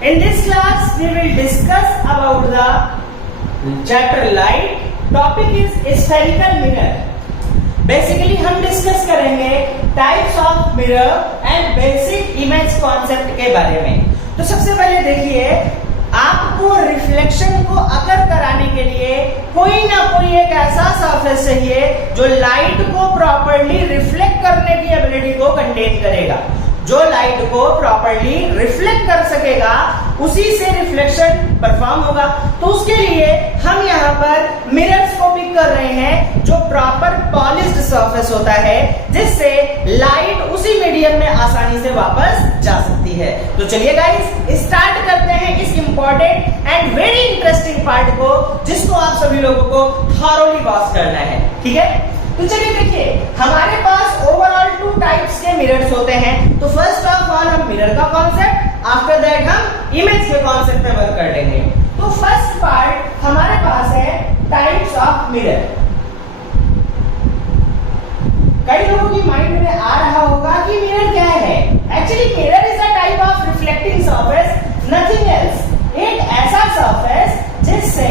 In this class, we will discuss about the chapter light. Topic is spherical mirror. Basically, हम discuss करेंगे types of mirror and basic image concept के बारे में। तो सबसे पहले देखिए, आपको रिफ्लेक्शन को अकर कराने के लिए कोई ना कोई एक ऐसा सरफेस चाहिए जो लाइट को प्रॉपर्ली रिफ्लेक्ट करने की एबिलिटी को कंटेन करेगा। जो लाइट को प्रॉपर्ली रिफ्लेक्ट कर सकेगा उसी से रिफ्लेक्शन परफॉर्म होगा। तो उसके लिए हम यहाँ पर मिरर्स को पिक कर रहे हैं जो प्रॉपर पॉलिश्ड सरफेस होता है, जिससे लाइट उसी मीडियम में आसानी से वापस जा सकती है। तो चलिए गाइस, स्टार्ट करते हैं इस important and very interesting part को, जिसको आप सभी लोगों को थॉरोली वॉच करना है। ठीक है, तो चलिए देखिए, हमारे पास ओवरऑल 2 टाइप्स के मिरर्स होते हैं। तो फर्स्ट ऑफ ऑल हम मिरर का कॉन्सेप्ट, आफ्टर दैट हम इमेज के कॉन्सेप्ट पे वर्क कर लेंगे। तो फर्स्ट पार्ट हमारे पास है टाइप्स ऑफ मिरर। कई लोगों की माइंड में आ रहा होगा कि मिरर क्या है। Actually mirror is a type of reflecting surface, nothing else. एक ऐसा सरफेस जिससे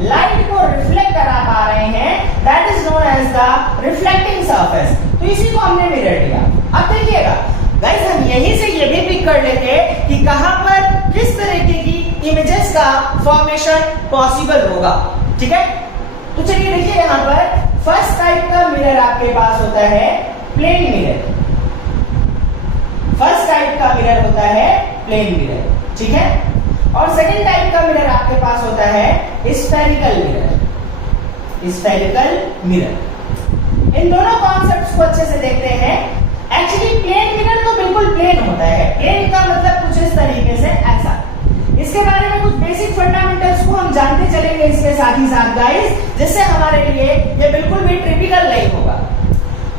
लाइट को रिफ्लेक्ट करा पा रहे हैं, that is known as the reflecting surface. तो इसी को हमने मिरर लिया। अब देखिएगा गाइस, हम यहीं से ये भी पिक कर लेंगे कि कहां पर किस तरीके की इमेजेस का फॉर्मेशन पॉसिबल होगा। ठीक है, तो चलिए देखिए, यहाँ पर फर्स्ट टाइप का मिरर आपके पास होता है प्लेन मिरर। फर्स्ट टाइप का मिरर होता है प्लेन मिरर। ठीक है, और सेकंड टाइप का मिरर आपके पास होता है स्फेरिकल मिरर। Spherical mirror. इन दोनों कॉन्सेप्ट्स को अच्छे से देखते हैं। एक्चुअली प्लेन मिरर तो बिल्कुल प्लेन होता है। प्लेन का मतलब कुछ इस तरीके से, ऐसा। इसके बारे में कुछ बेसिक फंडामेंटल्स को हम जानते चलेंगे इसके साथ ही साथ गाइस, जिससे हमारे लिए ये बिल्कुल भी ट्रिपिकल नहीं होगा।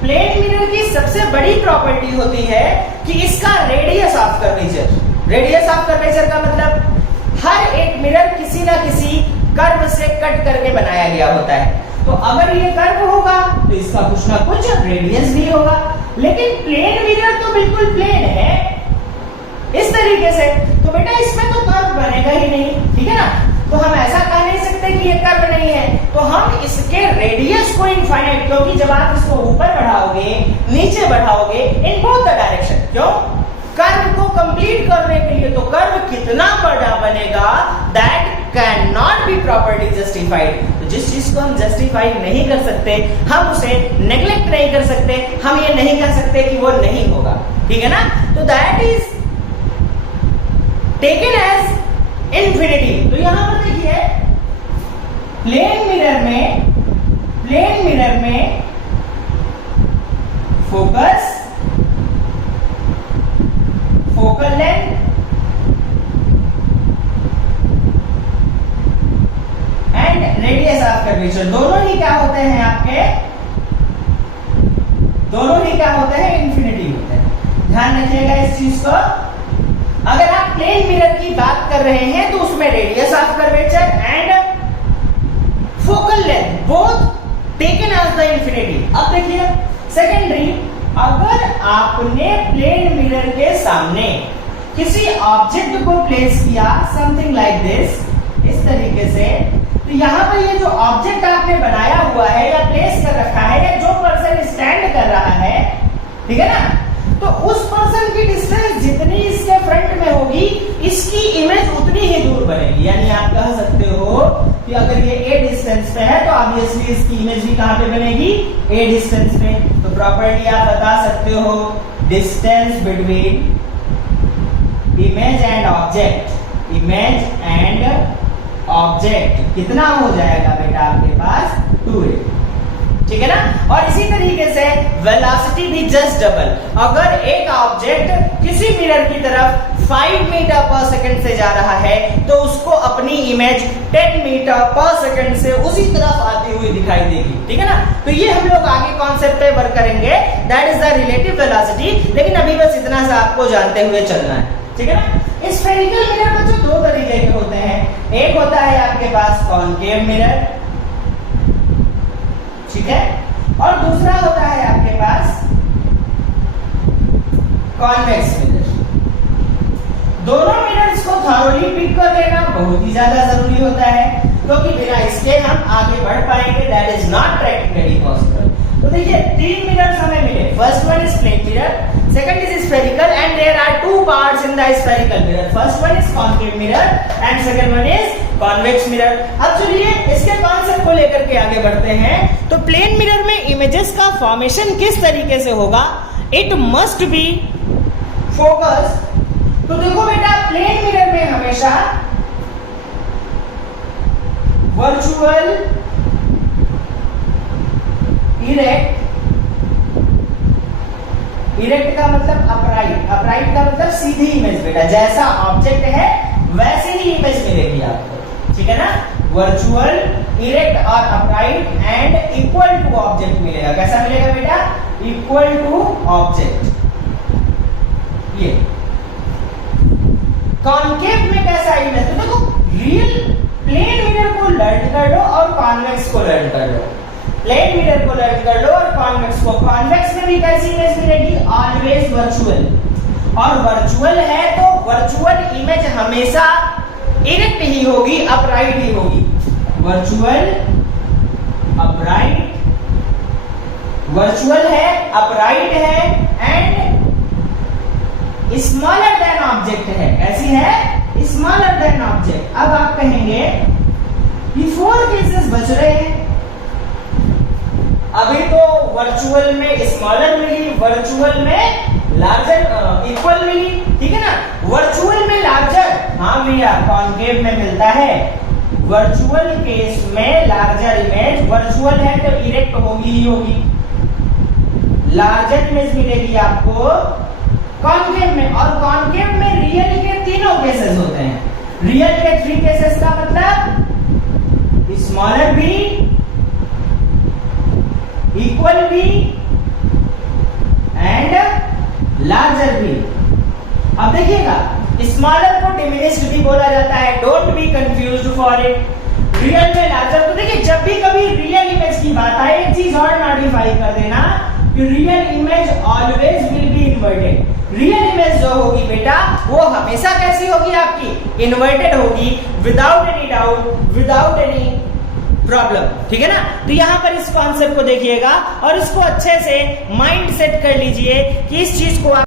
प्लेन मिरर की सबसे बड़ी प्रॉपर्टी होती है कि इसका radius of curvature. Radius of curvature का मतलब हर एक मिरर किसी ना किसी कर्व से कट करके बनाया गया होता है। तो अगर ये कर्व होगा तो इसका कुछ ना कुछ रेडियस भी होगा। लेकिन प्लेन मिरर तो बिल्कुल प्लेन है इस तरीके से, तो बेटा इसमें तो कर्व बनेगा ही नहीं। ठीक है ना, तो हम ऐसा कह नहीं सकते कि ये कर्व नहीं है। तो हम इसके रेडियस को इनफाइनाइट, क्योंकि जब आप इसको ऊपर बढ़ाओगे नीचे बढ़ाओगे इन बोथ द डायरेक्शन, क्यों, कर्व को कंप्लीट करने के लिए, तो कर्व कितना बड़ा बनेगा that can not be properly justified. तो जिस चीज को हम जस्टिफाई नहीं कर सकते, हम उसे नेग्लेक्ट नहीं कर सकते, हम ये नहीं कह सकते कि वो नहीं होगा। ठीक है ना, तो that is taken as infinity. तो यहां पर देखिए, प्लेन मिरर में focus, focal length and radius of curvature दोनों ही क्या होते हैं आपके, दोनों ही क्या होते हैं, इंफिनिटी होते हैं। ध्यान रखिएगा इस चीज को। अगर आप प्लेन मिरर की बात कर रहे हैं तो उसमें radius of curvature and focal length both taken as the infinity. अब देखिए सेकेंडरी, अगर आपने प्लेन मिरर के सामने किसी ऑब्जेक्ट को प्लेस किया समथिंग लाइक दिस, इस तरीके से, तो यहाँ पर ये जो ऑब्जेक्ट आपने बनाया हुआ है या प्लेस कर रखा है, या जो पर्सन स्टैंड कर रहा है, ठीक है ना, तो उस पर्सन की डिस्टेंस जितनी इसके फ्रंट में होगी, इसकी इमेज उतनी ही दूर बनेगी। यानी आप कह सकते हो कि अगर ये a डिस्टेंस पे है तो ऑब्वियसली इसकी इमेज भी कहां पे बनेगी, a डिस्टेंस पे। तो प्रॉपर्टी आप बता सकते हो, distance between image and object, image and object कितना हो जाएगा बेटा आपके पास, 2a। ठीक है ना, और इसी तरीके से वेलोसिटी भी जस्ट डबल। अगर एक ऑब्जेक्ट किसी मिरर की तरफ 5 मीटर पर सेकंड से जा रहा है तो उसको अपनी इमेज 10 मीटर पर सेकंड से उसी तरफ आती हुई दिखाई देगी। ठीक है ना, तो ये हम लोग आगे कॉन्सेप्ट पे वर्क करेंगे, that is the relative velocity. लेकिन अभी बस इतना सा आपको जानते हुए चलना है। ठीक है ना, स्फेरिकल मिरर में जो 2 तरीके के होते हैं, एक होता है आपके पास कॉनकेव मिरर, ठीक है, और दूसरा होता है आपके पास कॉन्वेक्स मिरर। दोनों मिरर्स को थॉरोली पिक कर लेना बहुत ही ज्यादा जरूरी होता है, क्योंकि बिना इसके हम आगे बढ़ पाएंगे that is not practically possible. तो देखिए 3 मिरर्स हमें मिले, first one is plane mirror, second is spherical and there are 2 parts in the spherical mirror, first one is concave mirror and second one is convex mirror. अब चलिए इसके concept को लेकर के आगे बढ़ते हैं। तो प्लेन मिरर में इमेजेस का फॉर्मेशन किस तरीके से होगा, इट मस्ट बी फोकस। तो देखो बेटा प्लेन मिरर में हमेशा वर्चुअल, इरेक्ट, इरेक्ट का मतलब अपराइट, अपराइट का मतलब सीधी इमेज बेटा, जैसा ऑब्जेक्ट है वैसे ही इमेज मिलेगी आपको, ठीक है ना। वर्चुअल, इरेक्ट और upright and equal to object मिलेगा। कैसा मिलेगा बेटा, इक्वल टू ऑब्जेक्ट। ये कॉन्केव में कैसा इमेज, तो देखो रियल प्लेन मिरर को लर्न कर लो और कॉन्वेक्स को लर्न कर लो, प्लेन मिरर को लर्न कर लो और कॉन्वेक्स को। कॉन्वेक्स में भी कैसी इमेज मिलेगी, ऑलवेज वर्चुअल, और वर्चुअल है तो वर्चुअल इमेज हमेशा इरेक्ट ही होगी, अपराइट ही होगी। वर्चुअल, अपराइट, वर्चुअल है, अपराइट है एंड स्मॉलर देन ऑब्जेक्ट है। कैसी है, स्मॉलर देन ऑब्जेक्ट। अब आप कहेंगे कि 4 केसेस बच रहे हैं। अभी तो वर्चुअल में स्मॉलर मिली, वर्चुअल में लार्जर, इक्वल मिली, ठीक है ना। वर्चुअल में लार्जर, हाँ भैया कॉन्केव में मिलता है। वर्चुअल केस में लार्जर इमेज, वर्चुअल है तो इरेक्ट होगी ही होगी, लार्जर इमेज मिलेगी आपको कॉन्केव में। और कॉन्केव में रियल के तीनों केसेस होते हैं। रियल के 3 केसेस का मतलब स्मॉलर भी, इक्वल भी एंड लार्जर भी। अब देखिएगा स्मॉलर को डिमिनिश्ड भी बोला जाता है, don't be confused for it. Real में लार्जर, तो देखिए जब भी कभी रियल इमेज की बात आए एक चीज और मॉडिफाई कर देना कि real image always will be inverted. Real image जो होगी बेटा वो हमेशा कैसी होगी, आपकी इन्वर्टेड होगी, without any doubt, without any problem, ठीक है ना। तो यहां पर इस कॉन्सेप्ट को देखिएगा और इसको अच्छे से माइंड सेट कर लीजिए कि इस चीज को आप